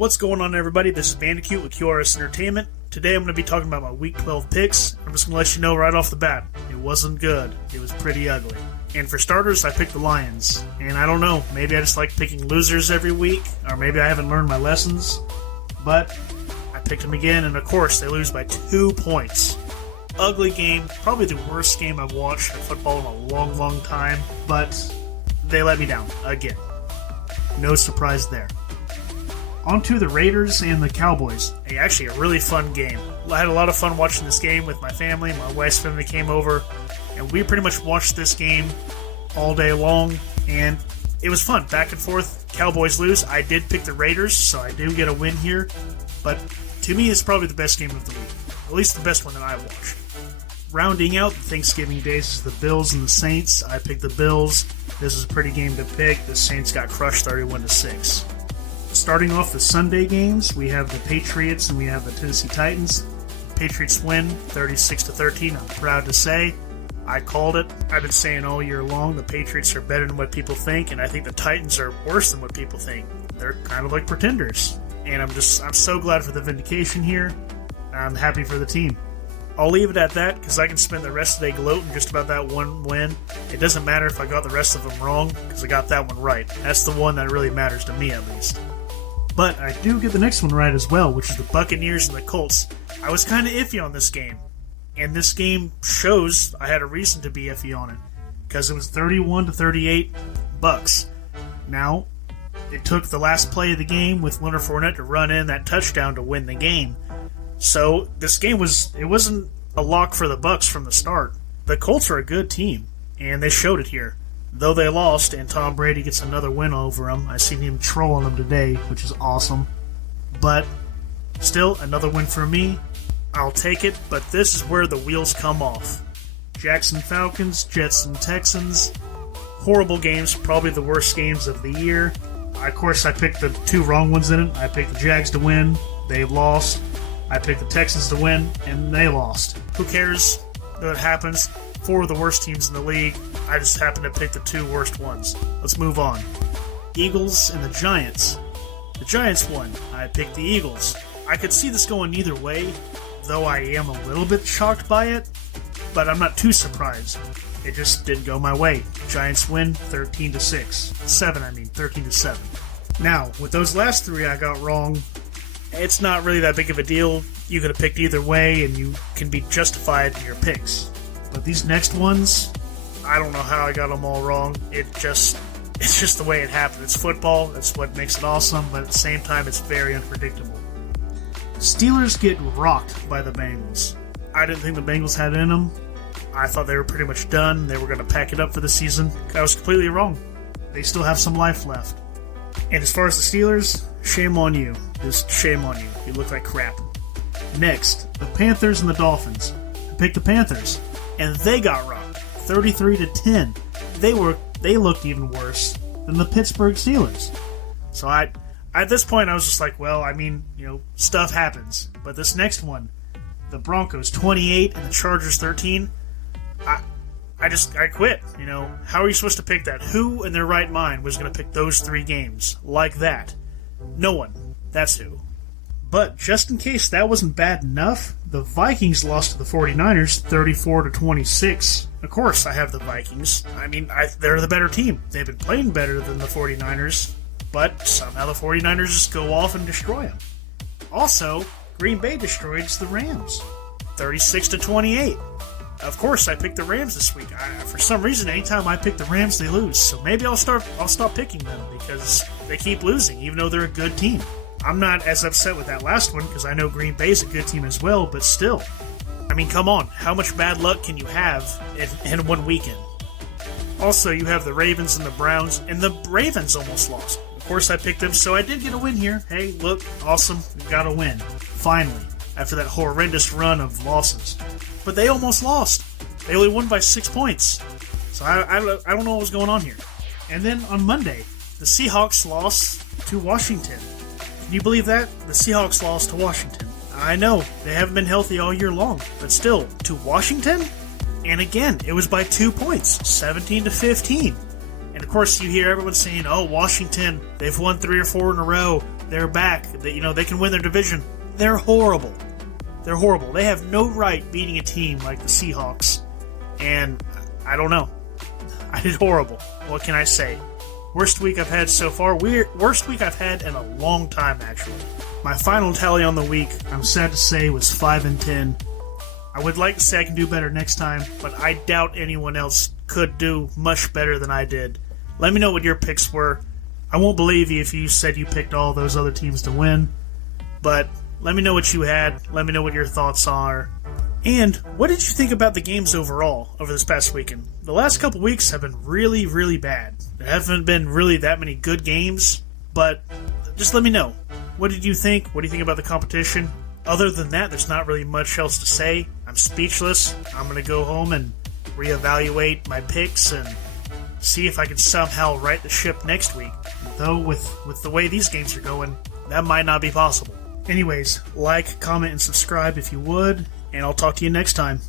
What's going on, everybody? This is Bandicoot with QRS Entertainment. Today I'm going to be talking about my Week 12 picks. I'm just going to let you know right off the bat, it wasn't good. It was pretty ugly. And for starters, I picked the Lions. And I don't know, maybe I just like picking losers every week, or maybe I haven't learned my lessons. But I picked them again, and of course, they lose by 2 points. Ugly game, probably the worst game I've watched in football in a long, long time, but they let me down again. No surprise there. On to the Raiders and the Cowboys. Actually, a really fun game. I had a lot of fun watching this game with my family. My wife's family came over, and we pretty much watched this game all day long, and it was fun. Back and forth. Cowboys lose. I did pick the Raiders, so I do get a win here, but to me, it's probably the best game of the week. At least the best one that I watched. Rounding out the Thanksgiving days is the Bills and the Saints. I picked the Bills. This is a pretty game to pick. The Saints got crushed 31-6. Starting off the Sunday games, we have the Patriots and we have the Tennessee Titans. The Patriots win 36-13. I'm proud to say I called it. I've been saying all year long the Patriots are better than what people think, and I think the Titans are worse than what people think. They're kind of like pretenders, and I'm so glad for the vindication here. I'm happy for the team. I'll leave it at that because I can spend the rest of the day gloating just about that one win. It doesn't matter if I got the rest of them wrong because I got that one right. That's the one that really matters to me, at least. But I do get the next one right as well, which is the Buccaneers and the Colts. I was kind of iffy on this game, and this game shows I had a reason to be iffy on it because it was 31-38 Bucks. Now, it took the last play of the game with Leonard Fournette to run in that touchdown to win the game. So this game wasn't a lock for the Bucks from the start. The Colts are a good team, and they showed it here. Though they lost, and Tom Brady gets another win over them. I seen him trolling them today, which is awesome. But still, another win for me. I'll take it, but this is where the wheels come off. Jackson Falcons, Jets and Texans. Horrible games, probably the worst games of the year. Of course, I picked the two wrong ones in it. I picked the Jags to win. They lost. I picked the Texans to win, and they lost. Who cares? That happens. 4 of the worst teams in the league. I just happened to pick the 2 worst ones. Let's move on. Eagles and the Giants. The Giants won. I picked the Eagles. I could see this going either way, though I am a little bit shocked by it, but I'm not too surprised. It just didn't go my way. Giants win 13-6. 13-7. Now, with those last 3 I got wrong, it's not really that big of a deal. You could have picked either way, and you can be justified in your picks. But these next ones, I don't know how I got them all wrong. It's just the way it happened. It's football. That's what makes it awesome, but at the same time, it's very unpredictable. Steelers get rocked by the Bengals. I didn't think the Bengals had it in them. I thought they were pretty much done. They were going to pack it up for the season. I was completely wrong. They still have some life left. And as far as the Steelers, shame on you. Just shame on you. You look like crap. Next, the Panthers and the Dolphins. I picked the Panthers, and they got rocked, 33-10. They looked even worse than the Pittsburgh Steelers. So at this point, I was just like, well, I mean, stuff happens. But this next one, the Broncos 28 and the Chargers 13. I quit. How are you supposed to pick that? Who in their right mind was going to pick those 3 games like that? No one. That's who. But just in case that wasn't bad enough, the Vikings lost to the 49ers 34-26. Of course, I have the Vikings. I mean, they're the better team. They've been playing better than the 49ers, but somehow the 49ers just go off and destroy them. Also, Green Bay destroyed the Rams 36-28. Of course, I picked the Rams this week. For some reason, anytime I pick the Rams, they lose. So maybe I'll stop picking them because they keep losing, even though they're a good team. I'm not as upset with that last one because I know Green Bay's a good team as well, but still. I mean, come on. How much bad luck can you have in one weekend? Also, you have the Ravens and the Browns, and the Ravens almost lost. Of course, I picked them, so I did get a win here. Hey, look, awesome. We got a win. Finally, after that horrendous run of losses. But they almost lost. They only won by 6 points. So I don't know what was going on here. And then on Monday, the Seahawks lost to Washington. Can you believe that? The Seahawks lost to Washington. I know, they haven't been healthy all year long, but still, to Washington? And again, it was by 2 points, 17-15. And of course, you hear everyone saying, oh, Washington, they've won 3 or 4 in a row. They're back. They can win their division. They're horrible. They're horrible. They have no right beating a team like the Seahawks. And I don't know. I did horrible. What can I say? Worst week I've had so far. Worst week I've had in a long time, actually. My final tally on the week, I'm sad to say, was 5-10. I would like to say I can do better next time, but I doubt anyone else could do much better than I did. Let me know what your picks were. I won't believe you if you said you picked all those other teams to win, but let me know what you had. Let me know what your thoughts are. And what did you think about the games overall over this past weekend? The last couple weeks have been really, really bad. There haven't been really that many good games, but just let me know. What did you think? What do you think about the competition? Other than that, there's not really much else to say. I'm speechless. I'm going to go home and reevaluate my picks and see if I can somehow right the ship next week. Though with the way these games are going, that might not be possible. Anyways, like, comment, and subscribe if you would, and I'll talk to you next time.